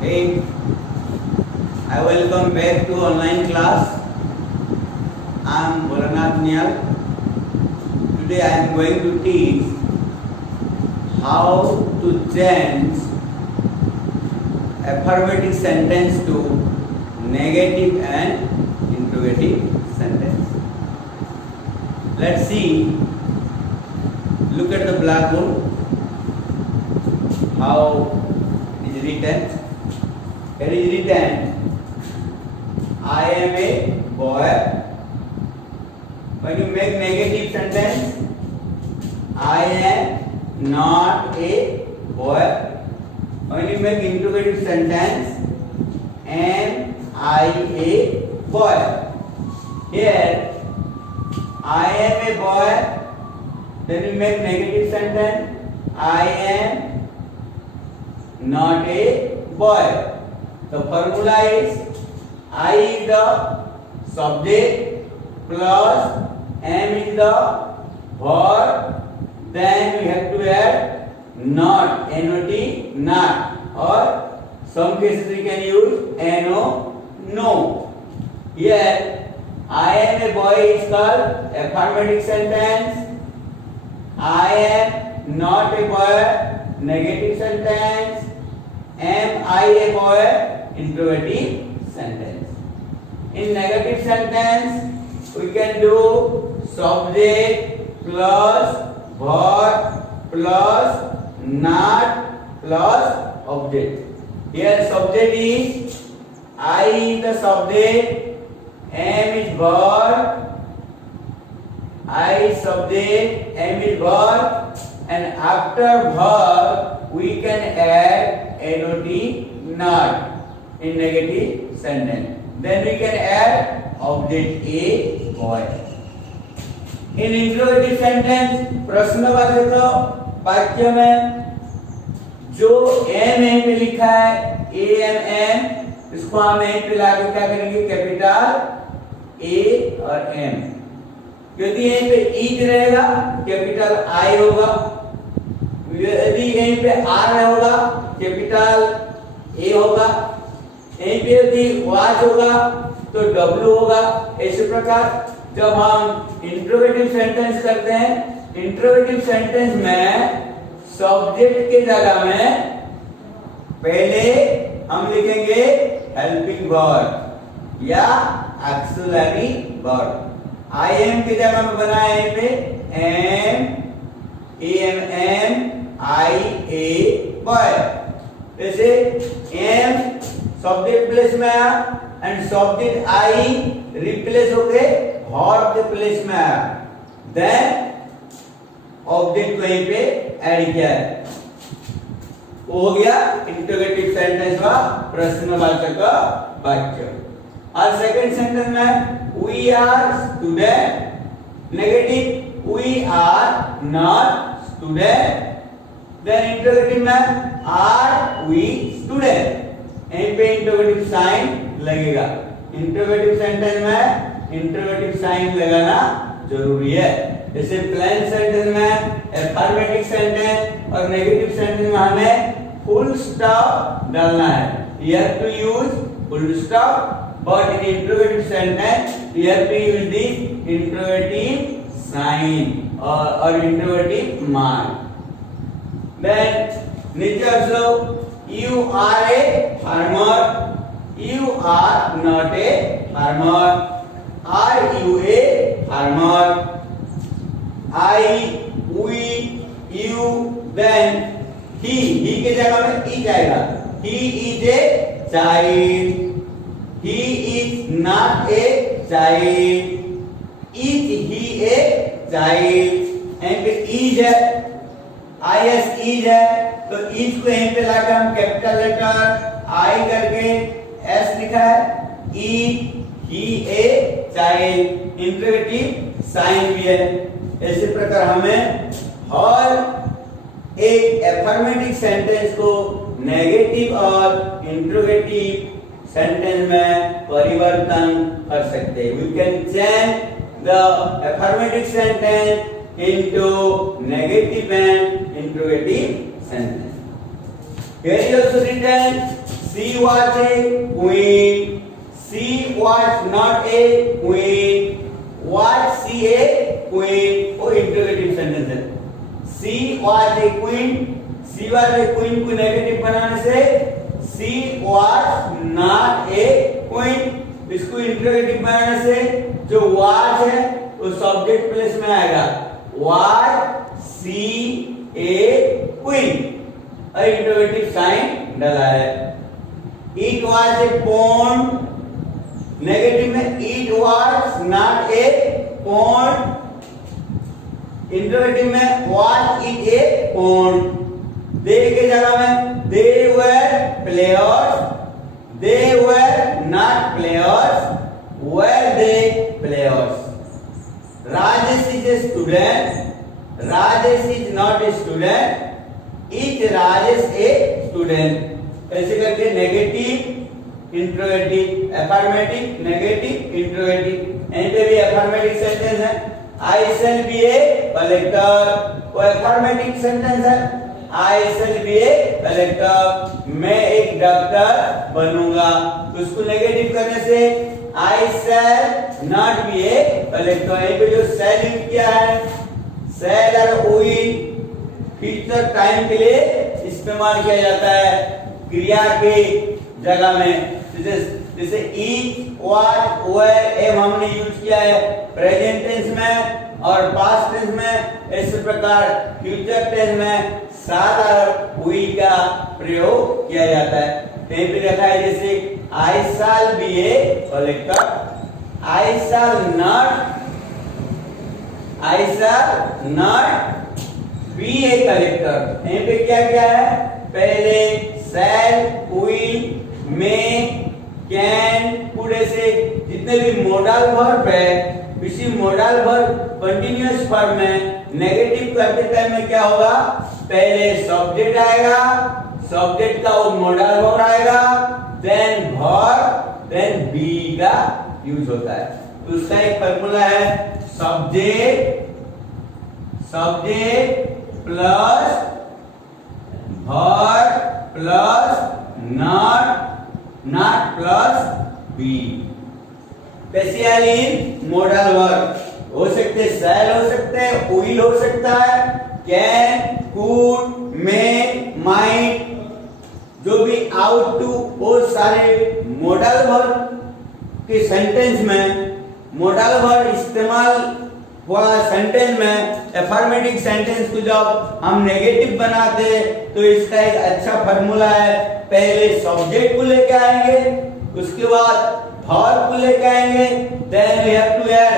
Hey, I welcome back to online class. I am Bholanath Niyal. Today I am going to teach how to change affirmative sentence to negative and interrogative sentence. Let's see. Look at the blackboard. How it is written. Here is written, I am a boy. When you make negative sentence, I am not a boy. When you make interrogative sentence, am I a boy? Here, I am a boy. Then you make negative sentence, I am not a boy. The formula is I is the subject plus am is the verb. Then we have to add not, not, not, or some cases we can use no, no. Here I am a boy is called affirmative sentence. I am not a boy, negative sentence. Am I a boy? Interrogative sentence. In negative sentence, we can do subject plus verb plus not plus object. Here subject is I is the subject, am is verb, I is subject, am is verb, and after verb we can add not in negative sentence. Then we can add object a boy. In interrogative sentence प्रश्नवाचक वाक्य में जो M M पे लिखा है ए M M, इसको हम M पे लागू क्या करेंगे? कैपिटल ए और एम. यदि एम पे इज रहेगा कैपिटल आई होगा. यदि एम पे आर होगा कैपिटल ए होगा. एम पे यदि वाज होगा तो डब्ल्यू होगा. इसी प्रकार जब हम इंट्रोगेटिव सेंटेंस करते हैं, इंट्रोगेटिव सेंटेंस में सब्जेक्ट के जगह में पहले हम लिखेंगे हेल्पिंग वर्ब या ऑक्सिलरी वर्ब. आई एम की जगह में बना है पे am A M am I a boy. जैसे एम सब्जेक्ट प्लेस में आया एंड सब्जेक्ट आई रिप्लेस होके वर्ब के प्लेस में आया. देन ऑब्जेक्ट वहीं पे ऐड किया है. हो गया इंटरोगेटिव सेंटेंस का प्रश्नवाचक वाक्य. और सेकंड सेंटेंस में we are student. Negative we are not student. Then interrogative में आर वी स्टूडेंट. यहीं पे इंटरोगेटिव साइन लगेगा. इंटरोगेटिव सेंटेंस में इंटरोगेटिव साइन लगाना जरूरी है. जैसे प्लेन सेंटेंस में अफर्मेटिव सेंटेंस और नेगेटिव सेंटेंस में हमें फुल स्टॉप डालना है. You have to use full stop, but in interrogative sentence you have to use the interrogative sign और इंटरोगेटिव मार्क. देन नीचे observe, you are a farmer, you are not a farmer. Are you a farmer? I, we, you. Then he के जगह में he जाएगा. He is a child. He is not a child. Is he a child? यहाँ पे is है, is is है, तो इस को यहीं पे लाकर हम कैपिटल लेटर आई करके एस लिखा है. Is he a child. Interrogative sign भी है. इसी प्रकार हमें हर एक अफर्मेटिव सेंटेंस को नेगेटिव और इंटरोगेटिव सेंटेंस में परिवर्तन कर सकते हैं. We can change the affirmative sentence into negative and interrogative sentence. Here is also written she was a queen, she was not a queen, was she a queen, वो interrogative sentence है। she was a queen, she was a queen को negative बनाने से she was not a queen, इसको interrogative बनाने से जो was है वो सब्जेक्ट प्लेस में आएगा, was she a queen, और इंटरोगेटिव साइन डाला है। It was a pond, negative में it was not a pond, interrogative में was it a pond, they के जगह में they were players, they were not players, were they players। Rajesh is a student, Rajesh is not a student, is Rajesh a student। ऐसे करके negative interrogative, affirmative negative interrogative, यहीं पे भी affirmative sentence है, आई shall be a collector, वो affirmative sentence है, आई shall be a collector, मैं एक डॉक्टर बनूंगा, उसको नेगेटिव करने से I shall not be a collector. यहीं पे जो शैल यूज किया है, शैल और विल फ्यूचर टाइम के लिए इस्तेमाल किया जाता है क्रिया के जगह में, जैसे ईच, व्हाट, वेयर, एम हमने यूज किया है प्रेजेंट टेंस में और पास्ट टेंस में, इस प्रकार फ्यूचर टेंस में साथ और विल का प्रयोग किया जाता है। कहीं पे लिखा है जैसे I shall be a collector, I shall not be a collector. यहीं पे क्या क्या है, पहले शैल, विल, मे, कैन, पूरे से जितने भी मॉडल वर्ब है, इसी मॉडल वर्ब कंटीन्यूअस फॉर्म में नेगेटिव करते टाइम में क्या होगा, पहले सब्जेक्ट आएगा, सब्जेक्ट का वो मॉडल वर्ब आएगा, देन वर्ब, देन बी का यूज होता है। तो उसका एक फार्मूला है, subject plus verb plus not plus be. Special in modal verb हो सकते, शैल हो सकते हैं, विल हो सकता है, कैन, कुड, मे, माइट, जो भी आउट टू, वो सारे मॉडल वर्ब के सेंटेंस में मॉडल वर्ब इस्तेमाल हुआ सेंटेंस में। अफर्मेटिव सेंटेंस को जब हम नेगेटिव बनाते तो इसका एक अच्छा फार्मूला है, पहले सब्जेक्ट को लेके आएंगे, उसके बाद वर्ब को लेके आएंगे, then we have to add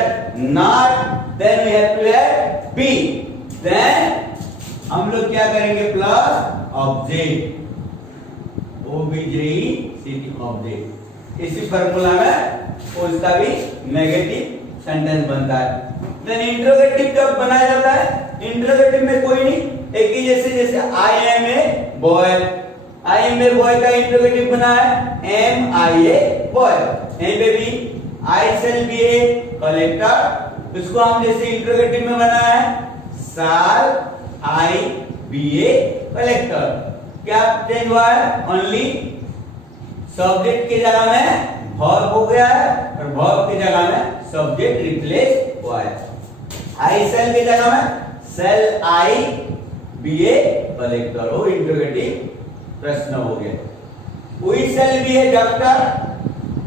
not, then we have to add be, then हम लोग क्या करेंगे, प्लस ऑब्जेक्ट, ओबीजे ऑब्जेक्ट। इसी फार्मूला में उसका भी नेगेटिव सेंटेंस बनता है। देन इंट्रोगेटिव जब बनाया जाता है, इंट्रोगेटिव में कोई नहीं, एक ही जैसे I am a boy, I am a boy का इंट्रोगेटिव बना है एम आई ए बॉय। यहीं पे भी आई शैल बी ए कलेक्टर, उसको हम जैसे इंट्रोगेटिव में बना है शैल आई बी ए कलेक्टर। क्या चेंज हुआ है, ओनली सब्जेक्ट की जगह में वर्ब हो गया है और वर्ब की जगह में सब्जेक्ट रिप्लेस हुआ है। आई शैल की जगह में shall I be a collector, वो इंट्रोगेटिव प्रश्न हो गया। We shall be a doctor,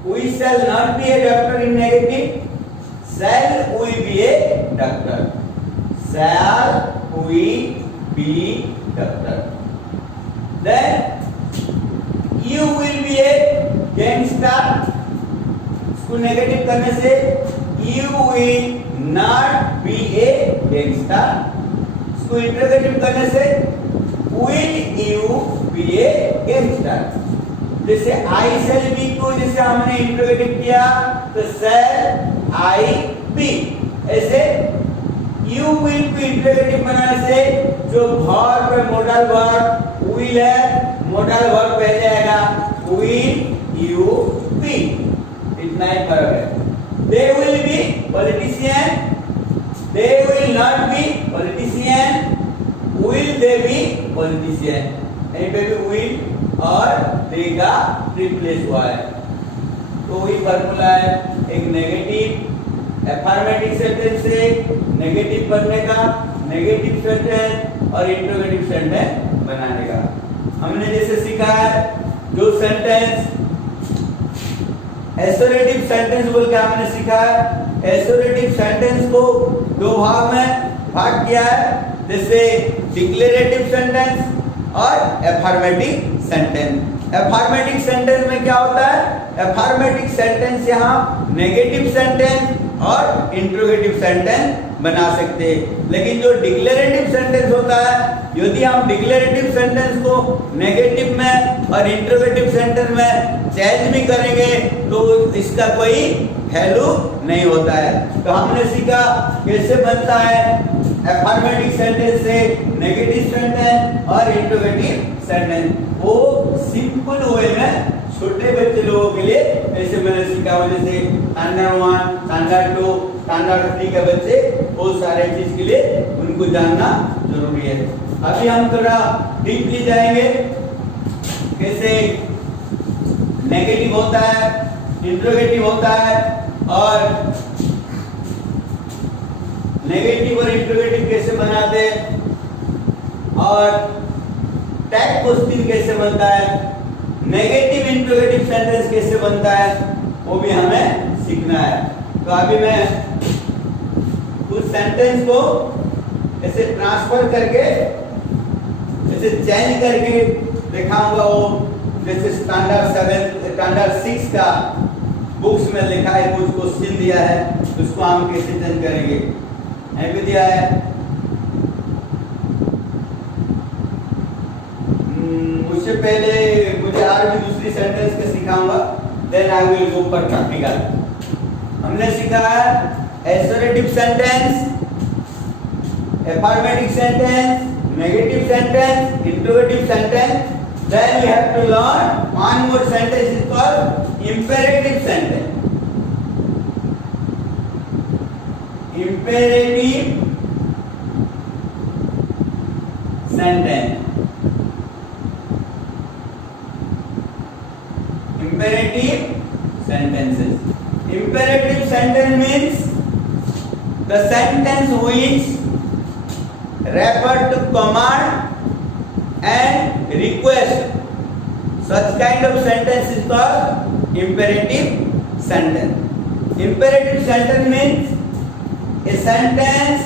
we shall not be a doctor in negative, shall we be a doctor, shall we be doctor. Then you will be a gangster, इसको negative करने से you will not be a gangster, इसको interrogative करने से will you be a gangster। जैसे I shall be को जैसे हमने इंट्रोगेटिव किया तो shall I be, ऐसे you will को इंट्रोगेटिव बनाने से जो वर्ब पे मॉडल वर्ब will है, मॉडल वर्ब पहले आएगा will you be, इतना ही फर्क है। They will be politician, they will not be politician, will they be politician, यहीं पे भी विल और दे का रिप्लेस हुआ है। तो वही फॉर्मूला है, एक नेगेटिव अफर्मेटिव सेंटेंस से नेगेटिव बनने का, नेगेटिव सेंटेंस और इंट्रोगेटिव सेंटेंस बनाने का। हमने जैसे सीखा है जो सेंटेंस एसोरेटिव सेंटेंस बोल के हमने सीखा है। एसोरेटिव सेंटेंस को दो भाग में भाग किया है, जैसे डिक्लेरेटिव सेंटेंस और अफर्मेटिव सेंटेंस। अफर्मेटिव सेंटेंस में क्या होता है? अफर्मेटिव सेंटेंस यहाँ नेगेटिव सेंटेंस और इंट्रोगेटिव सेंटेंस बना सकते हैं। लेकिन जो डिक्लेरेटिव सेंटेंस होता है, यदि हम डिक्लेरेटिव सेंटेंस को नेगेटिव में और इंट्रोगेटिव सेंटेंस में चेंज भी करेंगे तो इसका कोई वैल्यू नहीं होता है। तो हमने सीखा कैसे बनता है अफर्मेटिव सेंटेंस से नेगेटिव सेंटेंस और इंट्रोगेटिव सेंटेंस। वो सिंपल वे में छोटे बच्चे लोगों के लिए ऐसे मैंने सीखा, जैसे स्टैंडर्ड 1, स्टैंडर्ड 2, स्टैंडर्ड 3 के बच्चे बहुत सारे चीज के लिए उनको जानना जरूरी है। अभी हम थोड़ा डीपली जाएंगे, कैसे नेगेटिव होता है, इंट्रोगेटिव होता है और नेगेटिव और इंट्रोगेटिव कैसे बनाते हैं और टैग क्वेश्चन कैसे बनता है, नेगेटिव इंट्रोगेटिव सेंटेंस कैसे बनता है, वो भी हमें सीखना है। तो अभी मैं कुछ सेंटेंस को ऐसे ट्रांसफर करके ऐसे चेंज करके दिखाऊंगा। वो जैसे स्टैंडर्ड 7, स्टैंडर्ड 6 का बुक्स में लिखा है, कुछ क्वेश्चन दिया है, उसको हम कैसे चेंज करेंगे। यहीं पे दिया है, उससे पहले मुझे और भी दूसरी सेंटेंस के सिखाऊंगा, then I will go for practical. हमने सीखा है assertive sentence, affirmative sentence, negative sentence, interrogative sentence. Then we have to learn one more sentence is called imperative sentence. Imperative sentence. Imperative sentences. Imperative sentence means the sentence which refer to command and request. Such kind of sentence is called imperative sentence. Imperative sentence means a sentence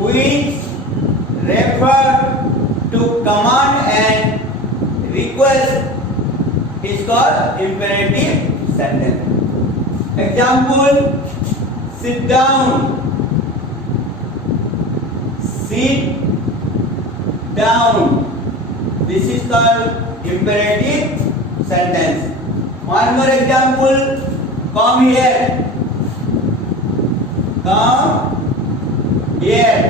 which refer to command and request is called imperative sentence. Example: sit down, sit down. This is called imperative sentence. One more example: come here, come here.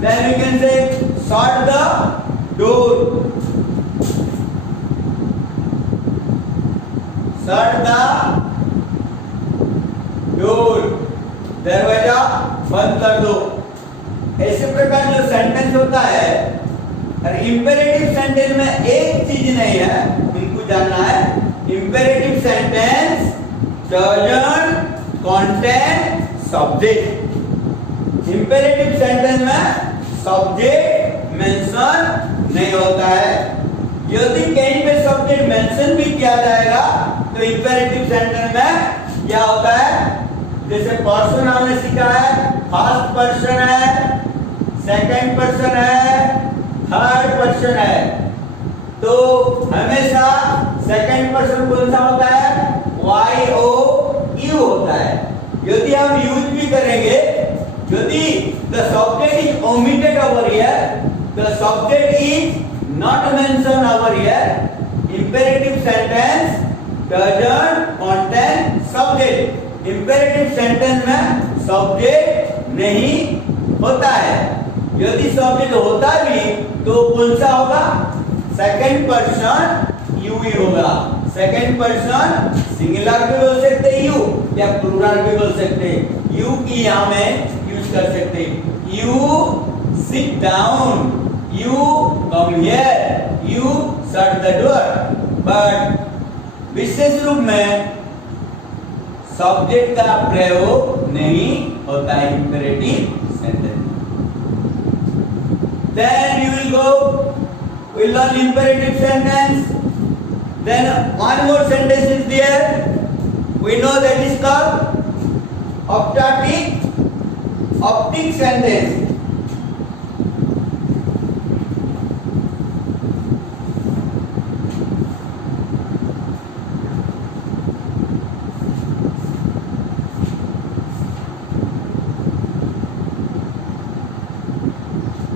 Then we can say shut the door, shut the door. दरवाजा बंद कर दो। ऐसे प्रकार जो sentence होता है, और इंपेरेटिव सेंटेंस में एक चीज नहीं है, उनको जानना है। Imperative sentence doesn't contain subject. Imperative sentence में सब्जेक्ट मेंशन नहीं होता है। यदि कहीं पे सब्जेक्ट मेंशन भी किया जाएगा तो इंपेरेटिव सेंटेंस में क्या होता है, जैसे पर्सन हमने सीखा है, फर्स्ट पर्सन है, सेकंड पर्सन है, थर्ड पर्सन है। तो हमेशा सेकंड पर्सन कौन सा होता है? वाई ओ यू होता है। यदि हम यूज भी करेंगे, यदि the subject is omitted over here, the subject is not mention over here, imperative sentence doesn't contain subject. Imperative sentence में सब्जेक्ट नहीं होता है। यदि सब्जेक्ट होता भी तो कौन सा होगा? सेकंड पर्सन यू ही होगा। सेकंड पर्सन सिंगुलर भी बोल सकते यू, या प्लूरल भी बोल सकते। यू की यहाँ में यूज कर सकते। You sit down, you come here, you shut the door. But विशेष रूप में सब्जेक्ट का प्रयोग नहीं होता है imperative sentence. Then you will go, we learn imperative sentence. Then one more sentence is there. We know that is called optic sentence.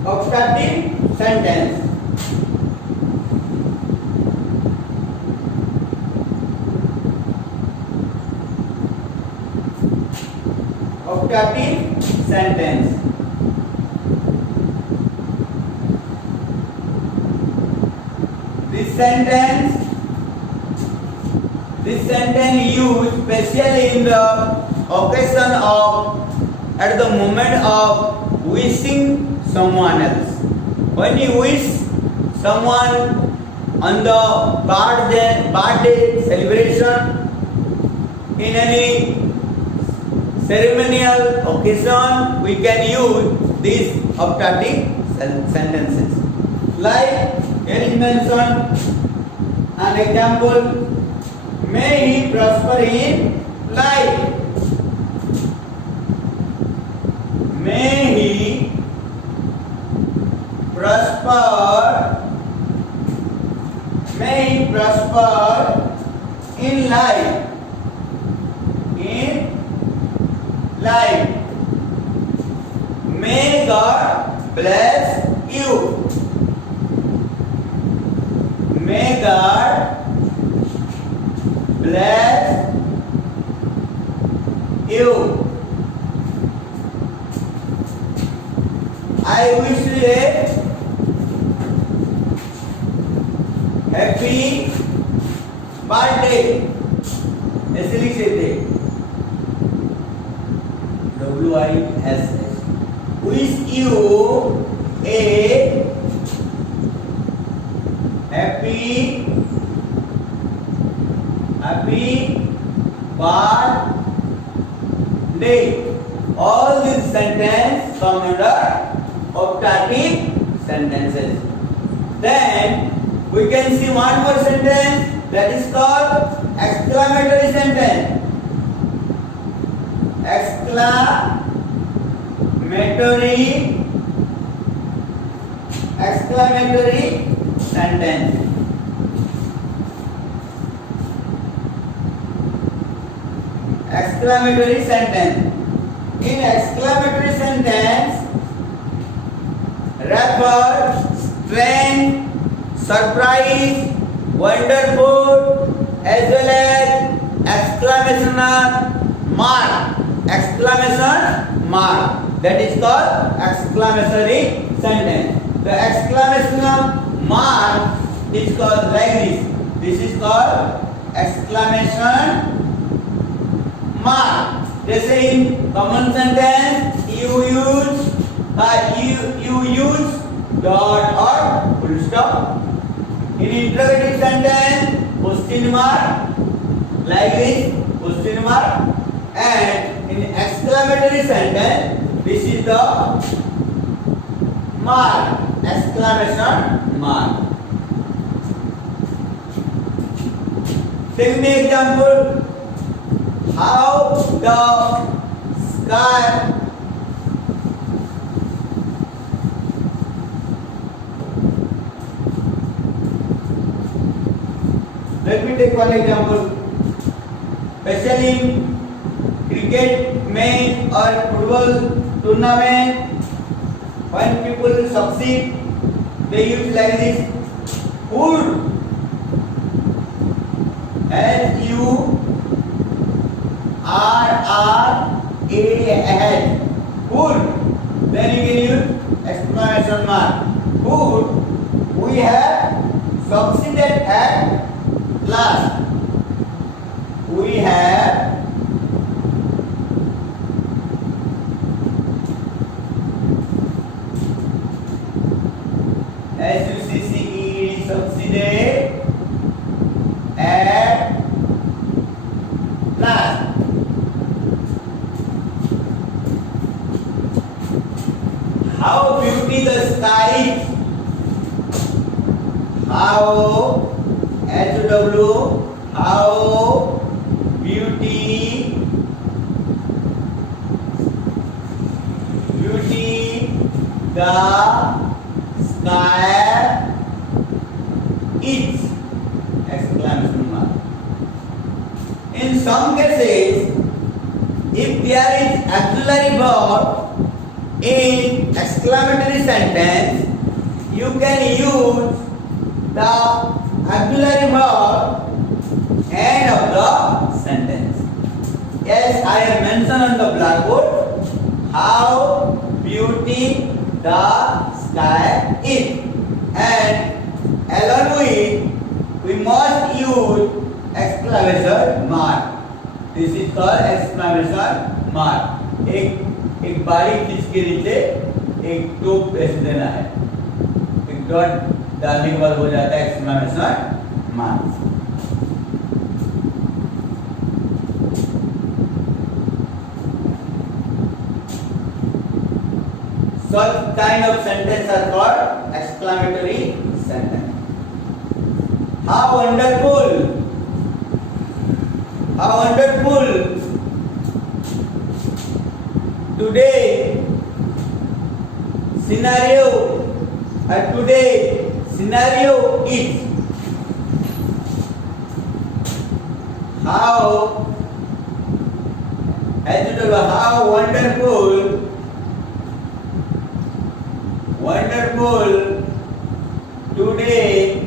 Optative sentence. Optative sentence. This sentence used especially in the occasion of, at the moment of wishing someone else. When you wish someone on the birthday celebration, in any ceremonial occasion, we can use these optative sentences. Like here is mentioned an example: may he prosper in life. May he prosper. May he prosper in life. In life. May God bless you. May God bless you. I wish you a happy birthday. ऐसे लिख सकते WISS. Wish you a happy birthday. All these sentences come under optative sentences. Then we can see one more sentence that is called exclamatory sentence. Exclamatory sentence. Exclamatory sentence. In exclamatory sentence, rapture, strength, surprise, wonderful, as well as exclamation mark. Exclamation mark. That is called exclamatory sentence. The exclamation mark is called like this. This is called exclamation mark. जैसे in common sentence you use dot or full stop. In interrogative sentence question mark like this, question mark. And in exclamatory sentence this is the mark, exclamation mark. Take me example. How the sky let me take one example. Especially in cricket match or football tournament, when people succeed, they use like this. Would SURRAH. Would. Then you can use exclamation mark. Would we have succeeded at last? We have succeeded at last. How beauty the sky is. How HW, how beauty the sky is! Exclamation mark. In some cases, if there is auxiliary verb in exclamatory sentence, you can use the auxiliary verb end of the sentence. Yes, I have mentioned on the blackboard how beauty the sky is, and along with it, we must use exclamation mark. This is called exclamation mark. एक बारीक चीज के नीचे एक टोप press देना है, एक डॉट डालने के बाद हो जाता है exclamation mark. Such kind of sentence are called exclamatory sentence. How wonderful! How wonderful! Today scenario is. How wonderful today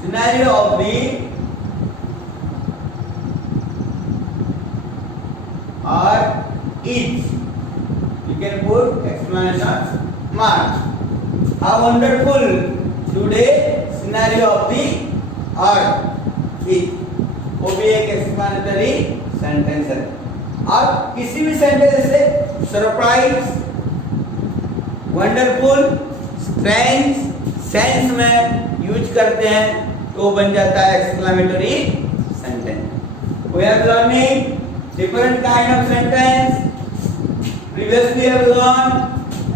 scenario of the earth is. You can put exclamation mark. How wonderful today scenario of the earth is. वो भी एक explanatory sentence है. आप किसी भी sentence से surprise, wonderful, strange sense में use करते हैं तो बन जाता है exclamatory sentence. We are learning different kind of sentence. Previously we have learned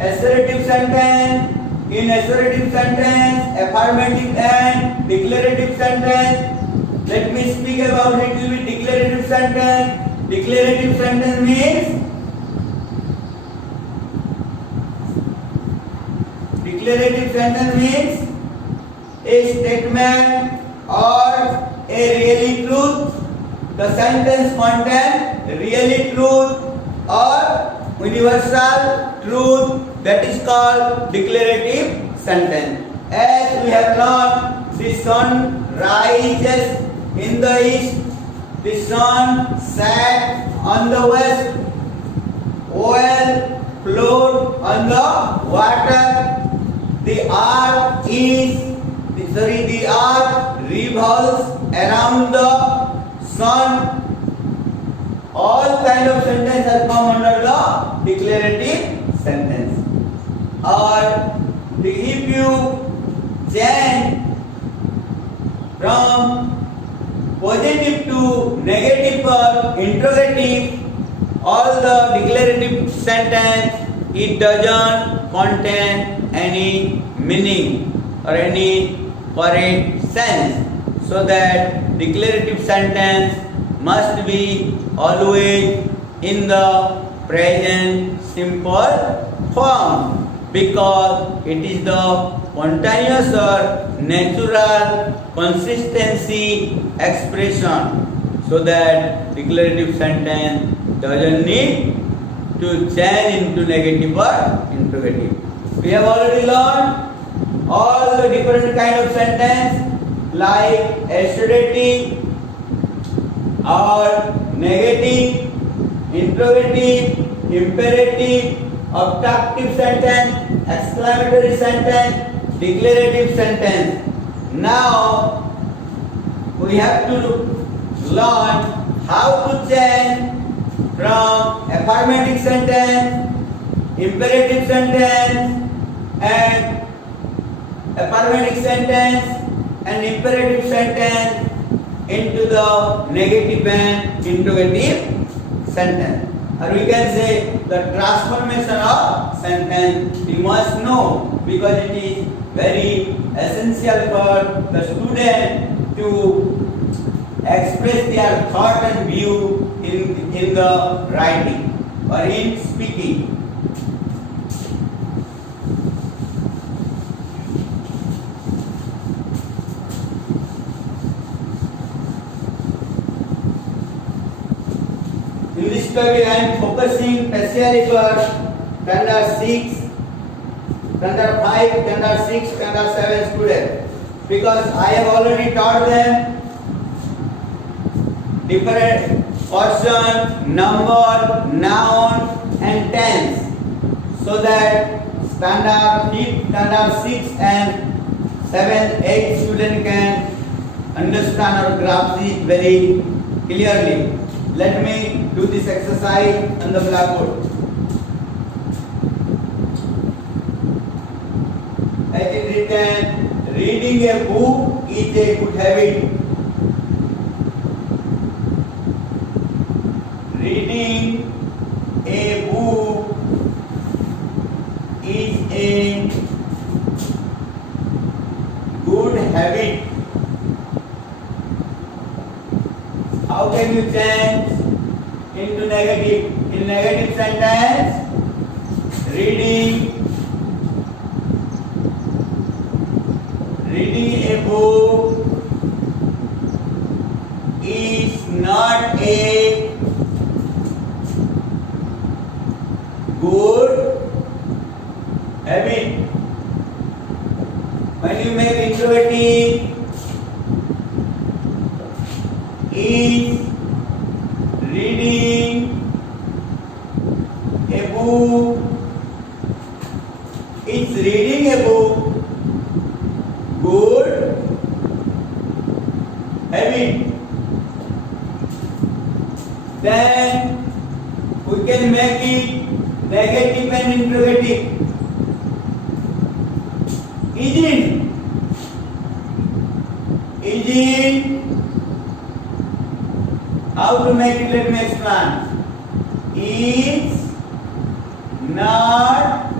assertive sentence. In assertive sentence, affirmative and declarative sentence. Let me speak about it. Will be declarative sentence. Declarative sentence means a statement or a really truth. The sentence contains really truth or universal truth, that is called declarative sentence. As we have learned, the sun rises in the east, the sun sets on the west, oil floats on the water, the earth revolves around the sun. All kind of sentences come under the declarative sentence. Or if you change from positive to negative or interrogative, all the declarative sentence, it doesn't contain any meaning or any correct sense. So that declarative sentence must be always in the present simple form, because it is the spontaneous or natural consistency expression. So that declarative sentence doesn't need to change into negative or interrogative. We have already learned all the different kind of sentence like assertive or negative, interrogative, imperative, objective sentence, exclamatory sentence, declarative sentence. Now we have to learn how to change from affirmative sentence, imperative sentence, and affirmative sentence and imperative sentence into the negative and interrogative sentence. Or we can say the transformation of sentence we must know, because it is very essential for the student to express their thought and view in the writing or in speaking. In this topic I am focusing especially for standard 6, standard 5, standard 6, standard 7 students, because I have already taught them different person, number, noun and tense, so that standard 5, standard 6 and 7, 8 student can understand or grasp it very clearly. Let me do this exercise on the blackboard. As it is written, reading a book is a good habit. Reading a book is a good habit. How can you change into negative? In negative sentence, reading a book is not a good habit. When you make interrogative, is reading a book, is reading a book good habit? Then we can make it negative and interrogative. Isn't how to make it? Let me explain. Is not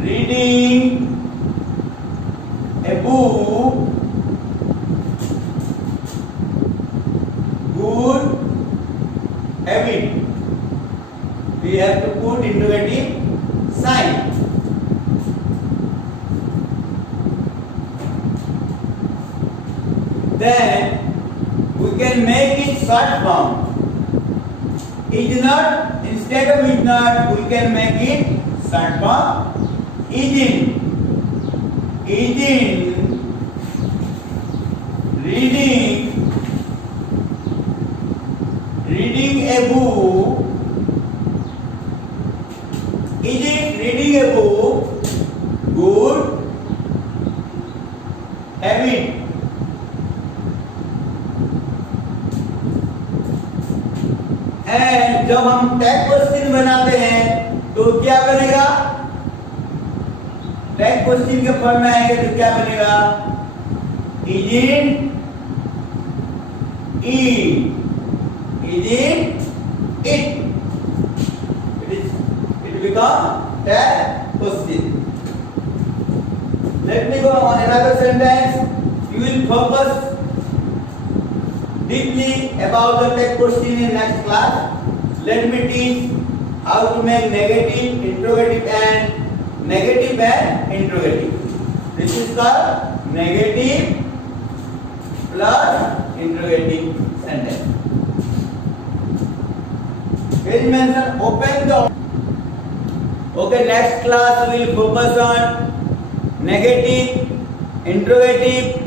reading a book good habit? We have to put interrogative sign. Then we can make it short form. Is not, instead of is not, we can make it short form. Isn't reading a book, isn't reading a book good habit? And जब हम tag question बनाते हैं तो क्या बनेगा? Tag question के form में आएगा तो क्या बनेगा? Isn't it? It become tag question. Let me go on another sentence. You will focus deeply about the tag question in next class. Let me teach how to make negative, interrogative and interrogative. This is called negative plus interrogative sentence. Here is mentioned open the. Okay, next class we will focus on negative, interrogative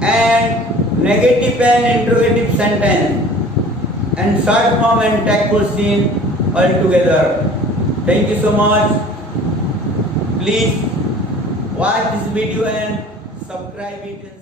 and negative and interrogative sentence and short form and tag question all together. Thank you so much. Please watch this video and subscribe it.